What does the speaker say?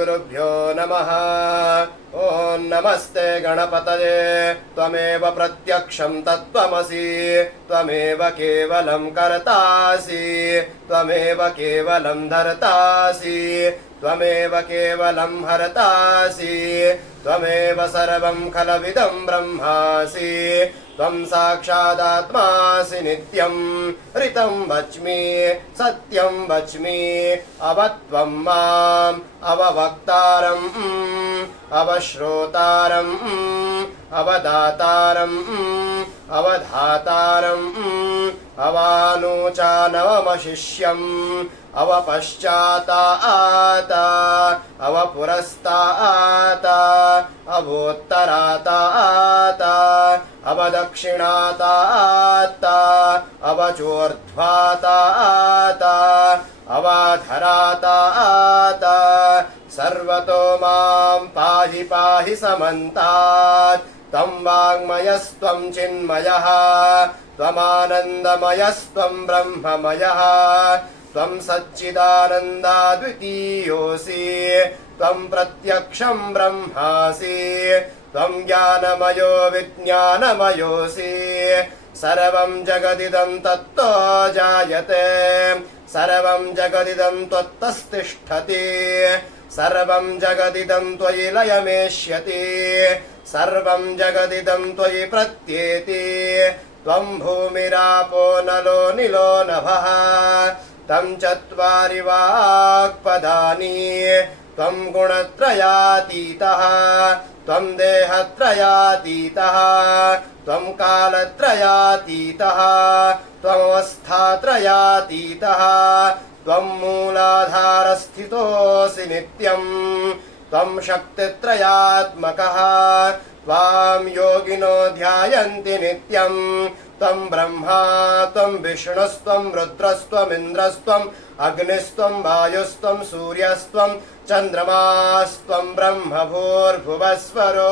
श्रीगुरुभ्यो नमः। ॐ नमस्ते गणपतये त्वमेव प्रत्यक्षं तत्त्वमसि त्वमेव केवलं कर्तासि त्वमेव केवलं धर्तासि त्वमेव केवलं हर्तासि त्वमेव सर्वं खलविदं ब्रह्मासि त्वं साक्षादात्मासि नित्यं ऋतं वच्मि सत्यं वच्मि अवत्वं माम् अववक्तारम् अवश्रोतारम् अवदातारम् अवधातारम् अवानुचानवमशिष्यम् अवपश्चातात अवपुरस्तात अवोत्तरातात अवदक्षिणातात अवचोर्ध्वातात अवाधरातात सर्वतो मां पाहि पाहि समन्तात् तं वाङ्मयस्त्वं चिन्मयः त्वमानन्दमयस्त्वं ब्रह्ममयः त्वं सच्चिदानन्दाद्वितीयोऽसि त्वं प्रत्यक्षं ब्रह्मासि त्वं ज्ञानमयो विज्ञानमयोऽसि सर्वं जगदिदं तत्तो जायते सर्वं जगदिदं त्वत्तस्तिष्ठति सर्वं जगदिदं त्वयि लयमेष्यति सर्वं जगदिदं त्वयि प्रत्येति त्वं भूमिरापो नलो निलो नभः तं चत्वारि वाक्पदानि त्वं गुणत्रयातीतः त्वं देहत्रयातीतः त्वं कालत्रयातीतः त्वमवस्थात्रयातीतः त्वं मूलाधारस्थितोऽसि नित्यं त्वं शक्तित्रयात्मकः त्वां योगिनो ध्यायन्ति नित्यं त्वं ब्रह्मा त्वं विष्णुस्त्वं रुद्रस्त्वमिन्द्रस्त्वम् अग्निस्त्वं वायुस्त्वं सूर्यस्त्वं चन्द्रमास्त्वं ब्रह्म भूर्भुवः स्वरो